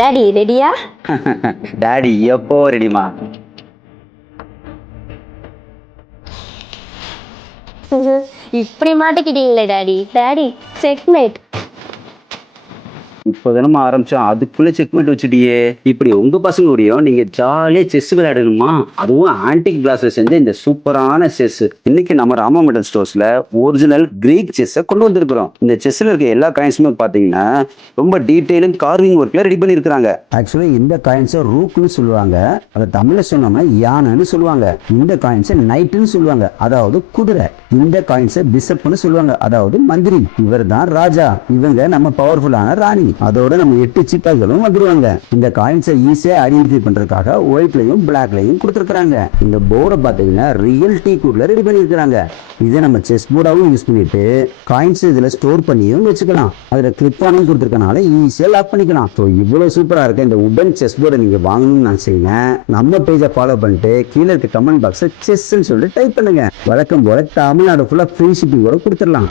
Daddy ரெடியா? Daddy எப்போ ரெடிமா? இப்படி மாட்டிக்கிட்டீங்களே டாடி. Daddy checkmate. இப்போதானே ஆரம்பிச்சோம், அதுக்குள்ள செக்மெண்ட் வச்சுட்டியே. இப்படி உங்க பசங்களோடையும் நீங்க ஜாலியா செஸ் விளையாடணுமா? அதுவும் ஆன்டிக் கிளாஸ்ல செஞ்ச இந்த சூப்பரான செஸ். இன்னைக்கு நம்ம ராமா மெட்டல் ஸ்டோர்ஸ்ல ஒரிஜினல் கிரீக் செஸ்ஸை கொண்டு வந்திருக்கிறோம். இந்த செஸ்ல இருக்க எல்லா காயின்ஸுமே பாத்தீங்கன்னா ரொம்ப டீட்டெயிலும் கார்விங் ஒர்க்ல ரெடி பண்ணிருக்காங்க. ஆக்சுவலி இந்த காயின்ஸை ரூக்னு சொல்லுவாங்க, அதை தமிழ்ல சொன்னோம்னா யானைன்னு சொல்லுவாங்க. இந்த காயின்ஸை நைட்டுன்னு சொல்லுவாங்க, அதாவது குதிரை. இந்த காயின்ஸை பிஷப்னு சொல்லுவாங்க, அதாவது மந்திரி. இவர் தான் ராஜா, இவங்க நம்ம பவர்ஃபுல்லான ராணி. அதோட நம்ம 8 சிப்பாய்களும் வந்துருவாங்க. இந்த காயின்ஸை ஈஸியா ஐடென்டிஃபை பண்றதுக்காக ஒயிட்லயும் பிளாக்லயும் கொடுத்துருக்காங்க. இந்த போர்டை பாத்தீங்கன்னா ரியல் டீ குட்ல ரெடி பண்ணிருக்காங்க. இதை நம்ம செஸ் போர்டாவும் யூஸ் பண்ணிட்டு காயின்ஸ் இதுல ஸ்டோர் பண்ணியும் வச்சுக்கலாம். அதுல கிளிப் ஆனும் கொடுத்துருக்கனால ஈஸியா லாக் பண்ணிக்கலாம். ஸோ இவ்வளவு சூப்பரா இருக்க இந்த உடன் செஸ் போர்டை நீங்க வாங்கணும்னு நான் செய்யறேன். நம்ம பேஜை ஃபாலோ பண்ணிட்டு கீழே இருக்க கமெண்ட் பாக்ஸ்ல செஸ்ன்னு சொல்லிட்டு டைப் பண்ணுங்க. வழக்கம் போல தமிழ்நாடு ஃபுல்லா ஃப்ரீ ஷிப்பிங்கோட கொடுத்துடலாம்.